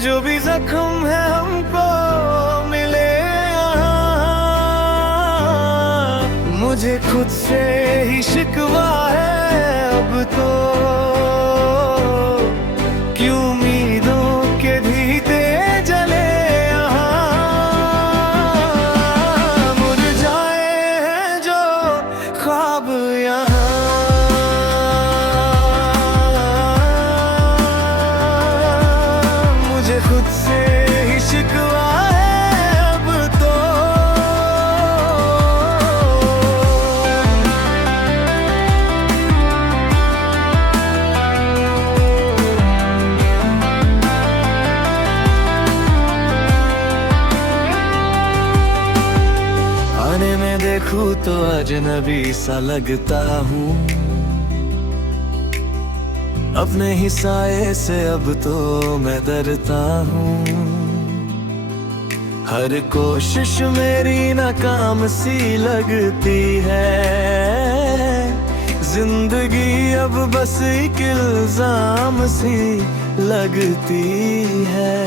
जो भी जख्म है हमको मिले यहाँ। मुझे खुद से ही शिकवा है अब तो, क्यों उम्मीदों के दीते जले यहाँ। मुरझाए हैं जो ख्वाब यहाँ। मुझे खुद से ही शिकवा है अब तो। आने में देखूं तो अजनबी सा लगता हूँ, अपने ही साये से अब तो मैं डरता हूँ। हर कोशिश मेरी नाकाम सी लगती है, जिंदगी अब बस एक इल्जाम सी लगती है।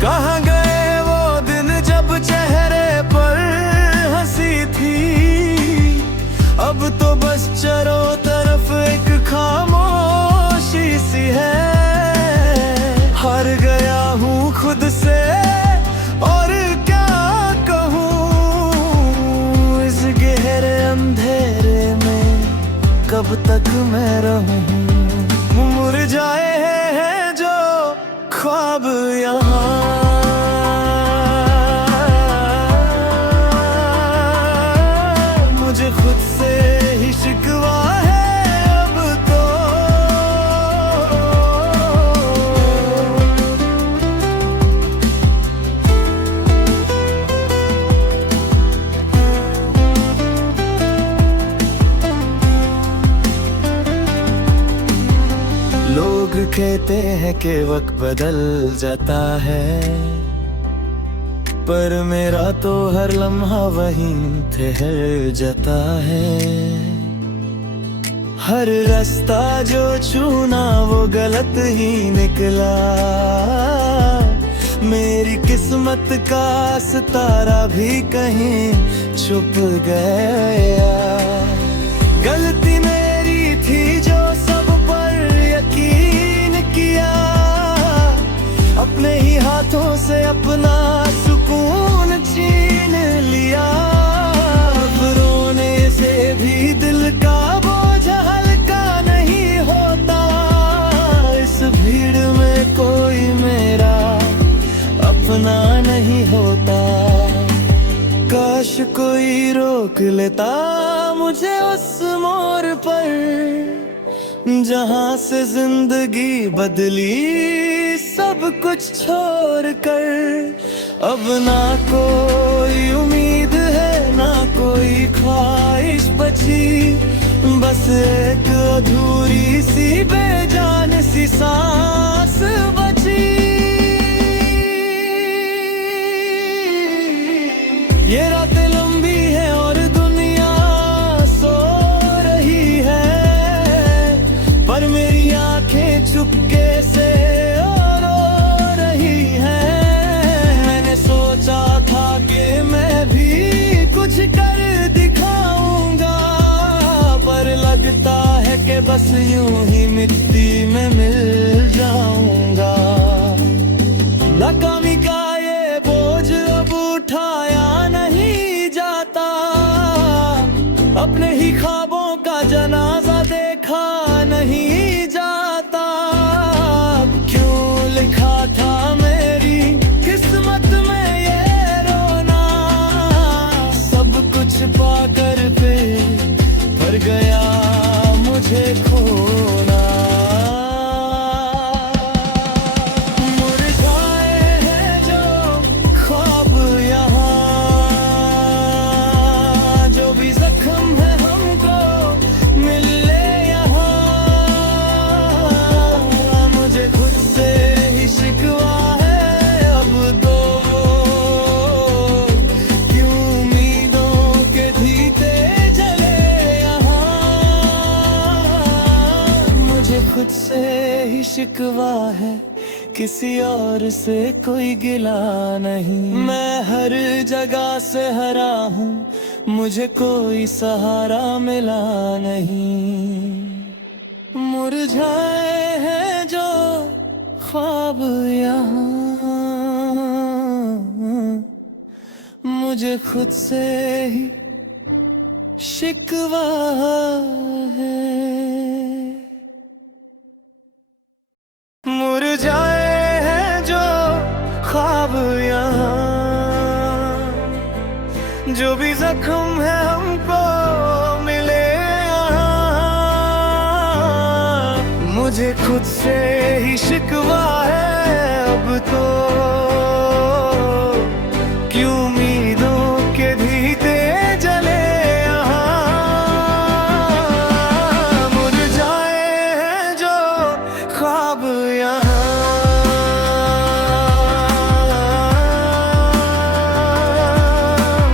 कहाँ गए वो दिन जब चेहरे पर हंसी थी, अब तो बस चारों तरफ एक खामोशी सी है। हार गया हूँ खुद से और क्या कहूँ, इस गहरे अंधेरे में कब तक मैं रहूँ। मुरझाए हैं जो ख्वाब यहाँ। मुझे खुद से ही शिकवा है अब तो। लोग कहते हैं कि वक्त बदल जाता है, पर मेरा तो हर लम्हा वहीं ठहर जाता है। हर रास्ता जो चुना वो गलत ही निकला, मेरी किस्मत का सितारा भी कहीं छुप गया। गलती मेरी थी जो सब पर यकीन किया, अपने ही हाथों से अपना सुकून छीन लिया। अब रोने से भी दिल का बोझ हल्का नहीं होता, इस भीड़ में कोई मेरा अपना नहीं होता। काश कोई रोक लेता मुझे उस मोड़ पर, जहाँ से जिंदगी बदली सब कुछ छोड़ कर। अब ना कोई उम्मीद है ना कोई ख्वाहिश बची, बस एक अधूरी सी बेजान सी सांस बची। ये रातें लंबी है और दुनिया सो रही है, पर मेरी आंखें चुपके से रो रही हैं। मैंने सोचा था कि मैं भी कुछ कर दिखाऊंगा, पर लगता है कि बस यूं ही मिट्टी में मिल जाऊंगा। नाकामी का ये बोझ अब उठाया नहीं जाता, अपने ही ख्वाबों का जनाजा देखा नहीं जाता। क्यों लिखा था मेरी किस्मत में ये रोना, सब कुछ पाकर पे भर गया मुझे खोना। मुरझाए हैं जो ख्वाब यहाँ, जो भी जख्म है हमको मिले यहाँ। मुझे खुद से ही शिकवा है अब तो, क्यों उम्मीदों के दीते जले यहाँ। मुझे खुद से ही शिकवा है किसी और से कोई गिला नहीं। मैं हर जगह से हरा हूँ, मुझे कोई सहारा मिला नहीं। मुरझाए हैं जो ख्वाब यहाँ, मुझे खुद से ही शिकवा है। मुरझाए हैं जो ख्वाब यहाँ, जो भी जख्म है हमको मिले यहाँ। मुझे खुद से ही शिकवा है अब तो, क्यों उम्मीदों के दीते जले यहाँ। मुरझाए हैं जो ख्वाब यहाँ,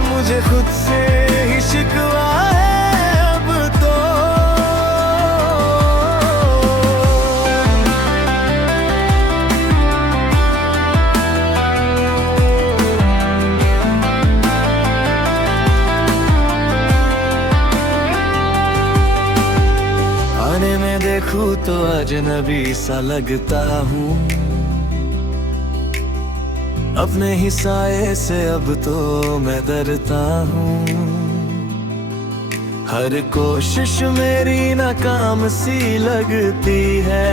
मुझे खुद से ही शिकवा है अब तो। आने में देखूं तो अजनबी सा लगता हूँ, अपने ही साये से अब तो मैं डरता हूँ। हर कोशिश मेरी नाकाम सी लगती है,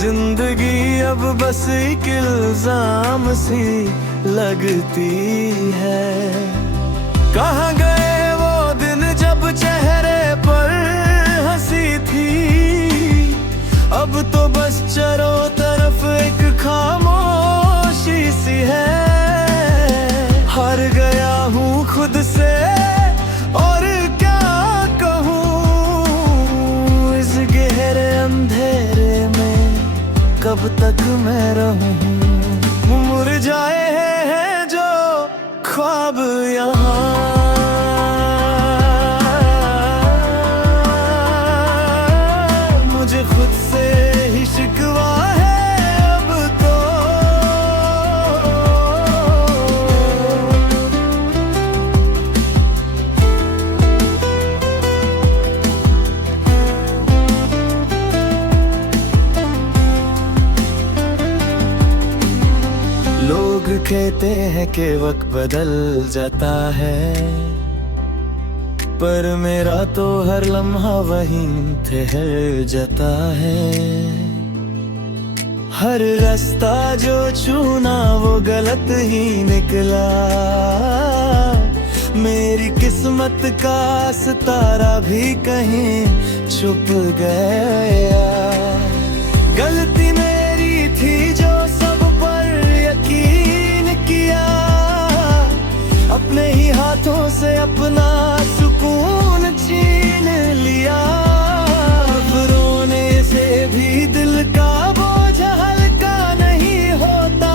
जिंदगी अब बस एक इल्जाम सी लगती है। कहाँ गए वो दिन जब चेहरे पर हंसी थी, अब तो बस चारों तरफ एक खामोशी सी है। हार गया हूँ खुद से और क्या कहूँ, इस गहरे अंधेरे में कब तक मैं रहूँ। मुरझाए हैं जो ख्वाब यहाँ, मुझे खुद से ही शिकवा है अब तो। लोग कहते हैं कि वक्त बदल जाता है, पर मेरा तो हर लम्हा वहीं ठहर जाता है। हर रास्ता जो चुना वो गलत ही निकला, मेरी किस्मत का सितारा भी कहीं छुप गया। गलती मेरी थी जो सब पर यकीन किया, अपने ही हाथों से अपना सुकून छीन लिया। रोने से भी दिल का बोझ हल्का नहीं होता,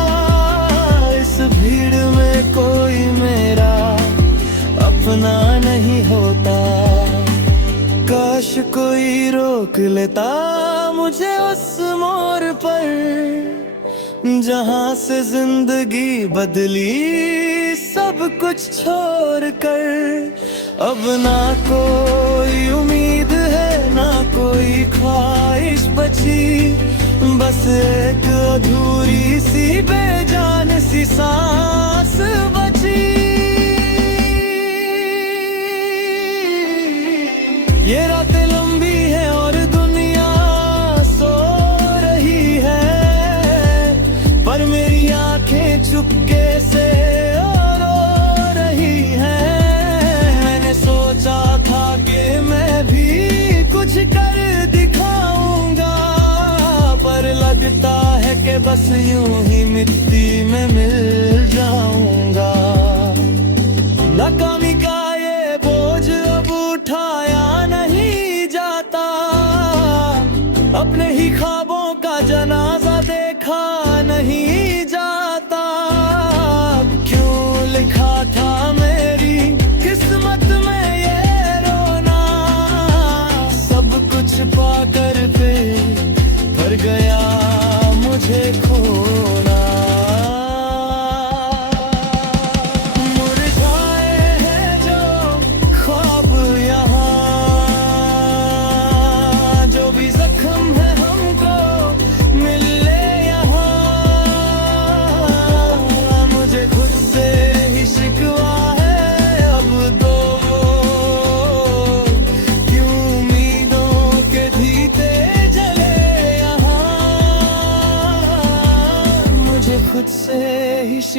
इस भीड़ में कोई मेरा अपना नहीं होता। काश कोई रोक लेता मुझे उस मोड़ पर, जहाँ से जिंदगी बदली सब कुछ छोड़ कर। अब ना कोई उम्मीद है ना कोई ख्वाहिश बची, बस एक अधूरी सी बेजान सी सांस बची। ये रातें लंबी है और दुनिया सो रही है, पर मेरी आंखें चुपके से रो रही हैं। मैंने सोचा था कि मैं भी कुछ कर दिखाऊंगा, पर लगता है कि बस यूं ही मिट्टी में मिल जाऊंगा। नाकामी का ये बोझ अब उठाया नहीं जाता, अपने ही ख्वाबों का जनाजा देखा नहीं जाता। क्यों लिखा था मेरी किस्मत में ये रोना, सब कुछ पाकर फिर भर गया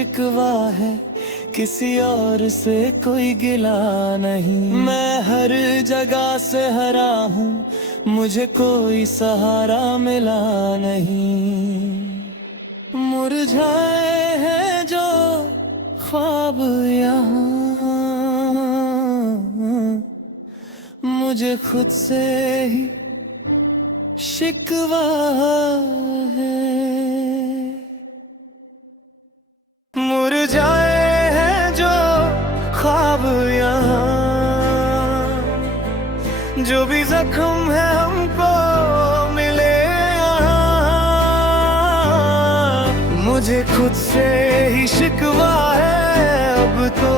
शिकवा है, किसी और से कोई गिला नहीं। मैं हर जगह से हरा हूँ, मुझे कोई सहारा मिला नहीं। मुरझाए हैं जो ख्वाब यहाँ, मुझे खुद से ही शिकवा है। मुरझाए हैं जो ख्वाब यहाँ, जो भी जख्म है हमको मिले यहाँ। मुझे खुद से ही शिकवा है अब तो,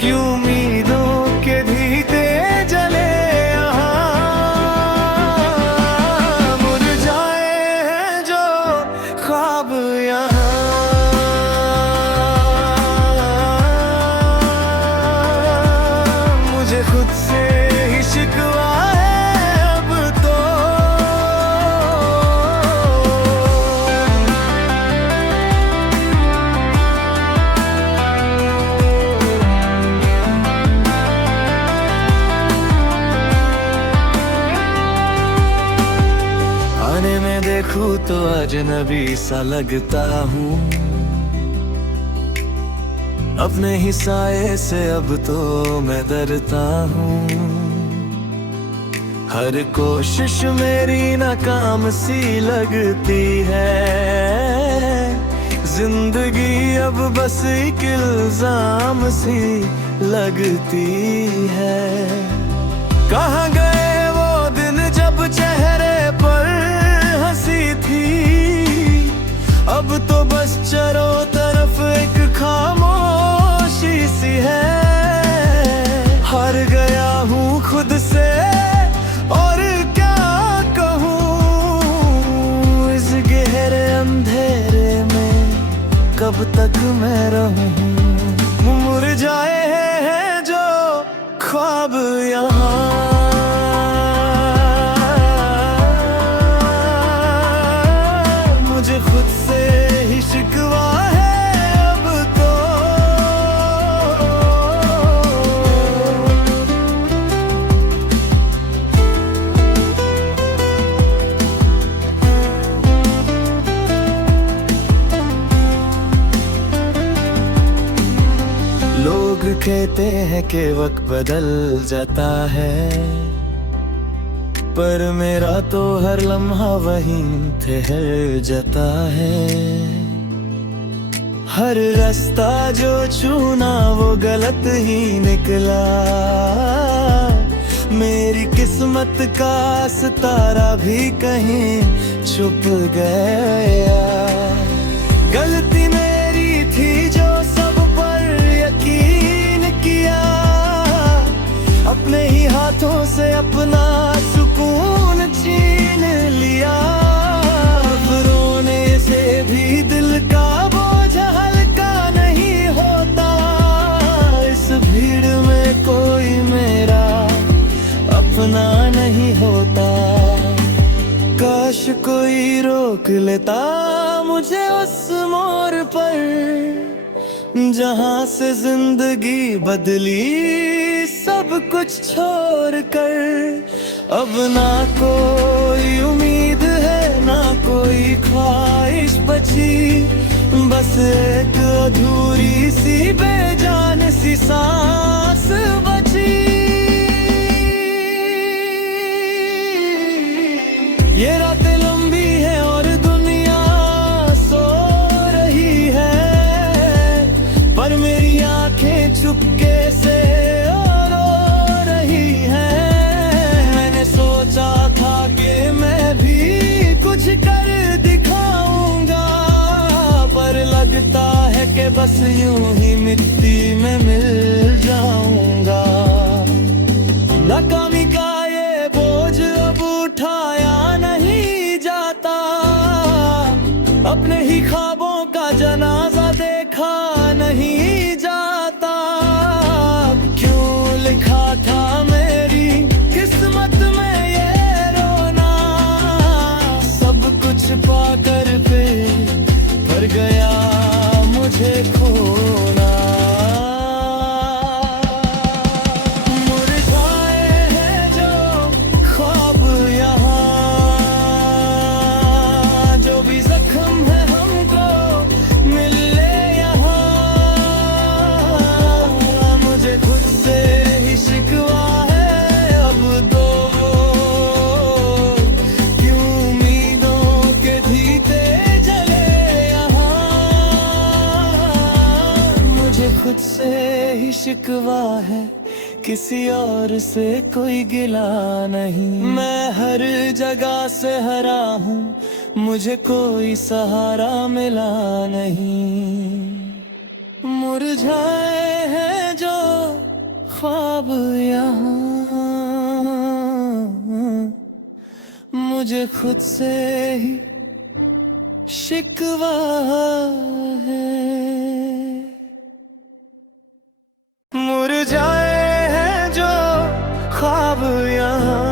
क्यों उम्मीदों के दीते जले यहाँ। मुरझाए हैं जो ख्वाब यहाँ, मुझे खुद से ही शिकवा है अब तो। आने में देखूं तो अजनबी सा लगता हूँ, अपने ही साये से अब तो मैं डरता हूँ। हर कोशिश मेरी नाकाम सी लगती है, जिंदगी अब बस एक इल्जाम सी लगती है। कहाँ गए वो दिन जब चेहरे पर हंसी थी, अब तो बस चारों तरफ एक खामोशी सी है। हार गया हूँ खुद से और क्या कहूँ, इस गहरे अंधेरे में कब तक मैं रहूँ। मुरझाए हैं जो ख्वाब यहाँ, मुझे खुद से ही शिकवा है अब तो। लोग कहते हैं कि वक्त बदल जाता है, पर मेरा तो हर लम्हा वहीं ठहर जाता है। हर रास्ता जो चुना वो गलत ही निकला, मेरी किस्मत का सितारा भी कहीं छुप गया। गलती मेरी थी जो सब पर यकीन किया, अपने ही हाथों से अपना सुकून छीन लिया। रोने से भी दिल का बोझ हल्का नहीं होता, इस भीड़ में कोई मेरा अपना नहीं होता। काश कोई रोक लेता मुझे उस मोड़ पर, जहाँ से जिंदगी बदली सब कुछ छोड़ कर। अब ना कोई उम्मीद है ना कोई ख्वाहिश बची, बस एक अधूरी सी बेजान सी सांस बची। ये रातें लंबी है और दुनिया सो रही है, पर मेरी आंखें चुपके से रो रही हैं। मैंने सोचा था कि मैं भी कुछ कर दिखाऊंगा, पर लगता है कि बस यूं ही मिट्टी में मिल जाऊंगा। नाकामी का ये बोझ अब उठाया नहीं जाता, अपने ही ख्वाबों का जनाजा देखा नहीं जाता। क्यों लिखा था मेरी किस्मत में ये रोना, सब कुछ पाकर फिर शिकवा है, किसी और से कोई गिला नहीं। मैं हर जगह से हरा हूँ, मुझे कोई सहारा मिला नहीं। मुरझाए हैं जो ख्वाब यहाँ, मुझे खुद से ही शिकवा है। मुरझाए हैं जो ख्वाब यहाँ,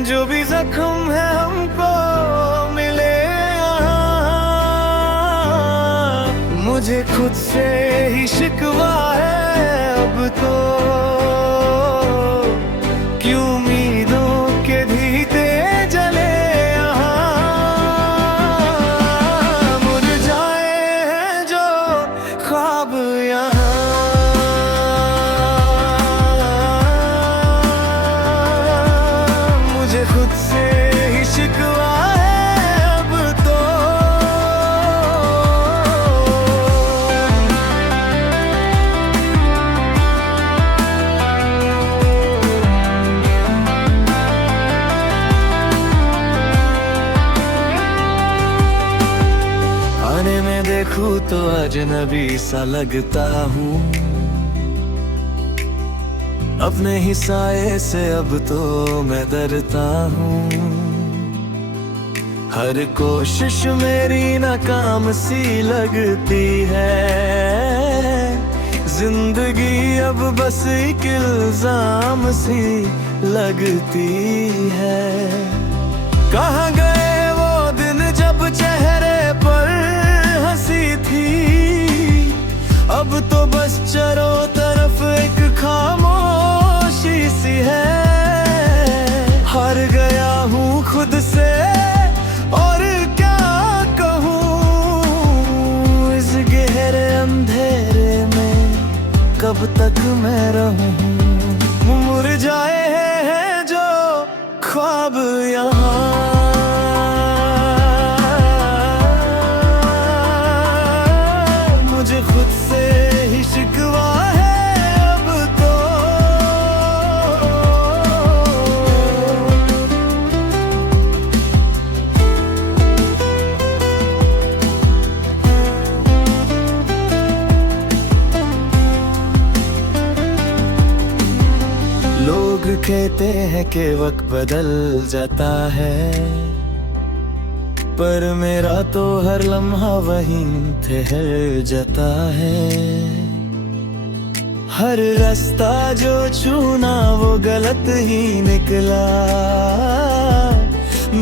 जो भी जख्म है हमको मिले यहाँ। मुझे खुद से ही शिकवा है अब तो, क्यों उम्मीदों के दीते जले यहाँ। मुरझाए हैं जो ख्वाब यहाँ, मुझे खुद से ही शिकवा है अब तो। आने में देखूं तो अजनबी सा लगता हूँ, अपने ही साये से अब तो मैं डरता हूँ। हर कोशिश मेरी नाकाम सी लगती है, जिंदगी अब बस एक इल्जाम सी लगती है। कहाँ गए वो दिन जब चेहरे पर हंसी थी, अब तो बस चारों तरफ एक खामोशी सी है। हार गया हूँ खुद से और क्या कहूँ, इस गहरे अंधेरे में कब तक मैं रहूँ। मुरझाए हैं जो ख्वाब यहाँ, मुझे खुद से ही शिकवा है अब तो। लोग कहते हैं कि वक्त बदल जाता है, पर मेरा तो हर लम्हा वहीं ठहर जाता है। हर रास्ता जो चुना वो गलत ही निकला,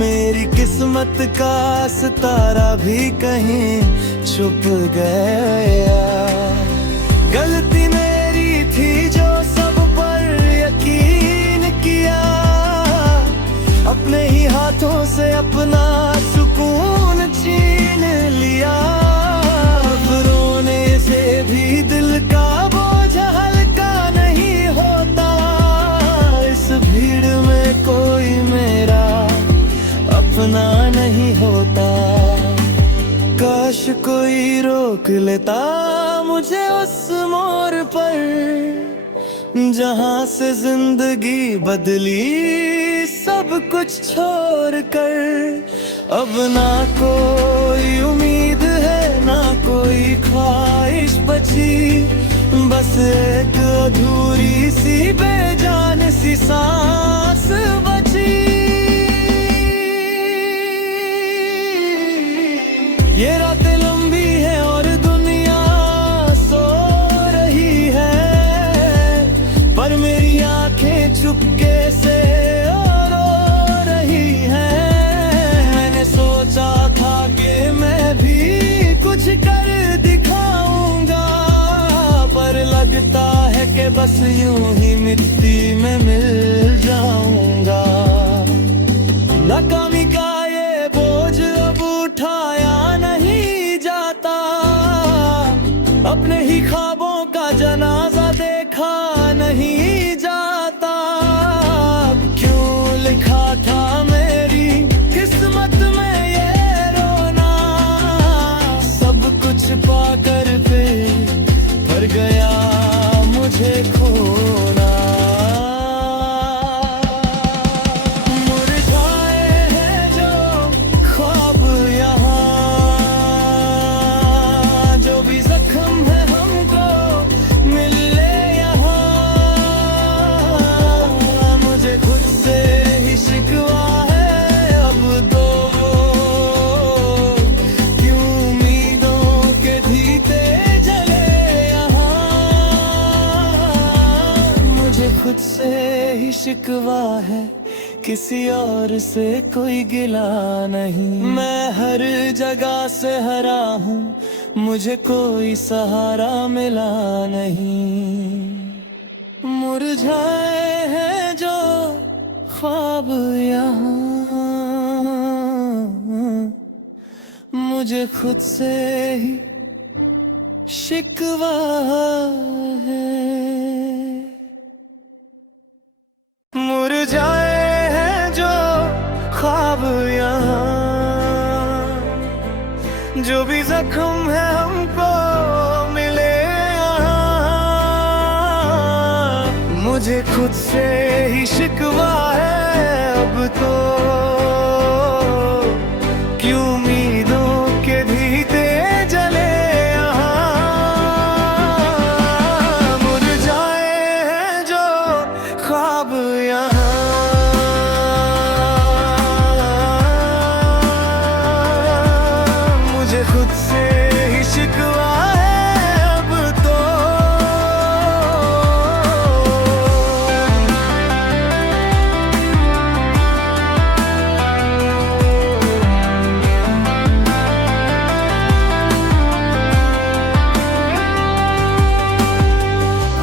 मेरी किस्मत का सितारा भी कहीं छुप गया। गलती मेरी थी जो सब पर यकीन किया, अपने ही हाथों से अपना सुकून छीन लिया। रोने से भी दिल का बोझ हल्का नहीं होता, इस भीड़ में कोई मेरा अपना नहीं होता। काश कोई रोक लेता मुझे उस मोड़ पर, जहाँ से जिंदगी बदली सब कुछ छोड़ कर। अब ना कोई उम्मीद है ना कोई ख्वाहिश बची, बस एक अधूरी सी बेजान सी सांस बची। ये रातें लंबी है और दुनिया सो रही है, पर मेरी आंखें चुपके से रो रही हैं। मैंने सोचा था कि मैं भी कुछ कर दिखाऊंगा, पर लगता है कि बस यूं ही मिट्टी में मिल जाऊंगा। नाकामी का ये बोझ अब उठाया नहीं जाता, अपने ही ख्वाबों का जनाजा देखा नहीं जाता। क्यों लिखा था मेरी किस्मत में ये रोना, सब कुछ पाकर फिर से ही शिकवा है, किसी और से कोई गिला नहीं। मैं हर जगह से हरा हूँ, मुझे कोई सहारा मिला नहीं। मुरझाए हैं जो ख्वाब यहाँ, मुझे खुद से ही शिकवा है। मुरझाए हैं जो ख्वाब यहाँ, जो भी जख्म है हमको मिले यहाँ। मुझे खुद से ही शिकवा है अब तो, क्यों उम्मीदों के दीते जले यहाँ। मुरझाए हैं जो ख्वाब यहाँ, मुझे खुद से ही शिकवा है अब तो।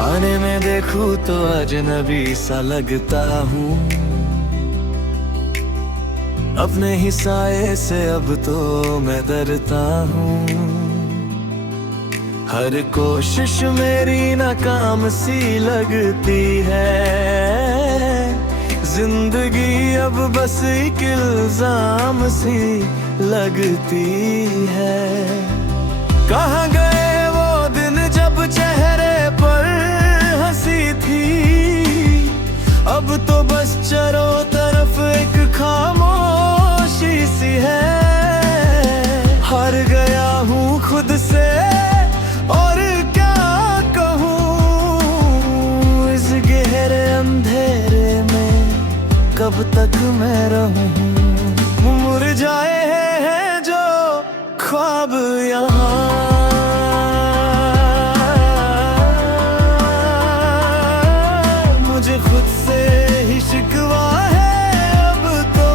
आने में देखूं तो अजनबी सा लगता हूँ, अपने ही साये से अब तो मैं डरता हूँ। हर कोशिश मेरी नाकाम सी लगती है, जिंदगी अब बस एक इल्जाम सी लगती है। कहाँ गए वो दिन जब चेहरे पर हंसी थी, अब तो बस चारों तरफ एक खामोशी सी है। हार गया हूँ खुद से और क्या कहूँ, इस गहरे अंधेरे में कब तक मैं रहूँ। मुरझाए हैं जो ख्वाब यहाँ, मुझे खुद से ही शिकवा है अब तो।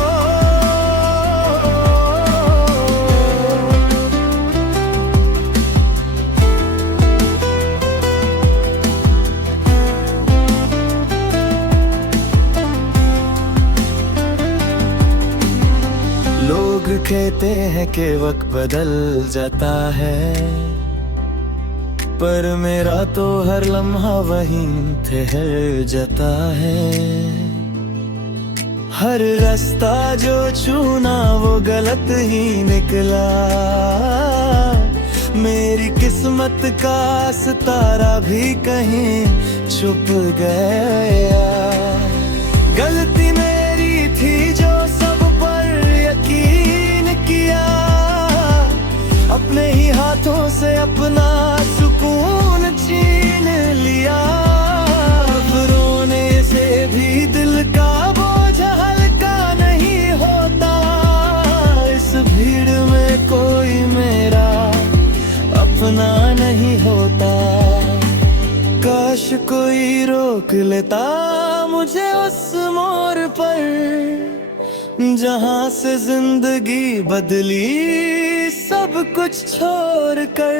लोग कहते हैं कि वक्त बदल जाता है, पर मेरा तो हर लम्हा वहीं ठहर जाता है। हर रास्ता जो चुना वो गलत ही निकला, मेरी किस्मत का सितारा भी कहीं छुप गया। गलती मेरी थी जो सब पर यकीन किया, अपने ही हाथों से अपना सुकून छीन लिया। रोने से भी दिल का बोझ हल्का नहीं होता, इस भीड़ में कोई मेरा अपना नहीं होता। काश कोई रोक लेता मुझे उस मोड़ पर, जहाँ से जिंदगी बदली सब कुछ छोड़ कर।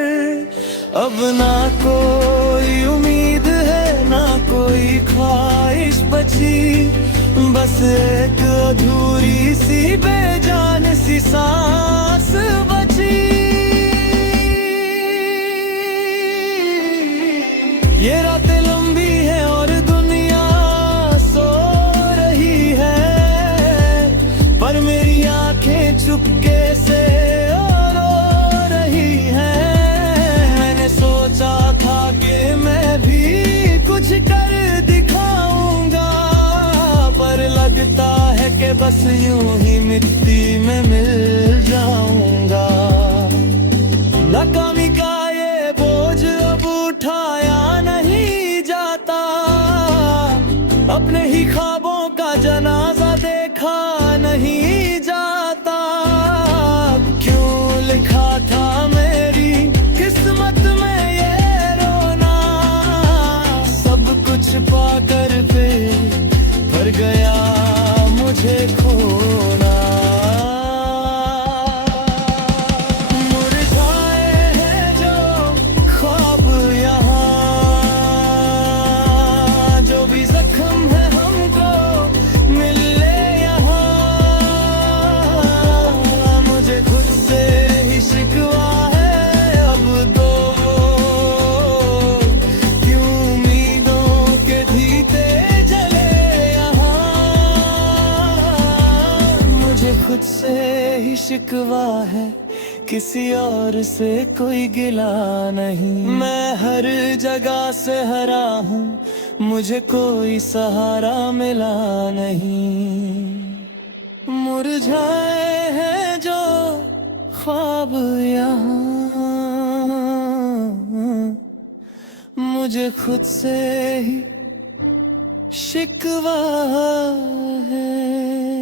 अब ना कोई उम्मीद है ना कोई ख्वाहिश बची, बस एक अधूरी सी बेजान सी सांस बची। ये रातें लंबी है और दुनिया सो रही है, पर मेरी आंखें चुपके से रो रही हैं। मैंने सोचा था कि मैं भी कुछ कर दिखाऊंगा, पर लगता है कि बस यूं ही मिट्टी में मिल जाऊंगा। नाकामी का ये बोझ अब उठाया नहीं जाता, अपने ही ख्वाबों का जनाजा देखा नहीं जाता। क्यों लिखा था मेरी किस्मत में ये रोना, सब कुछ पाकर फिर शिकवा है, किसी और से कोई गिला नहीं। मैं हर जगह से हरा हूँ, मुझे कोई सहारा मिला नहीं। मुरझाए हैं जो ख्वाब यहाँ, मुझे खुद से ही शिकवा है।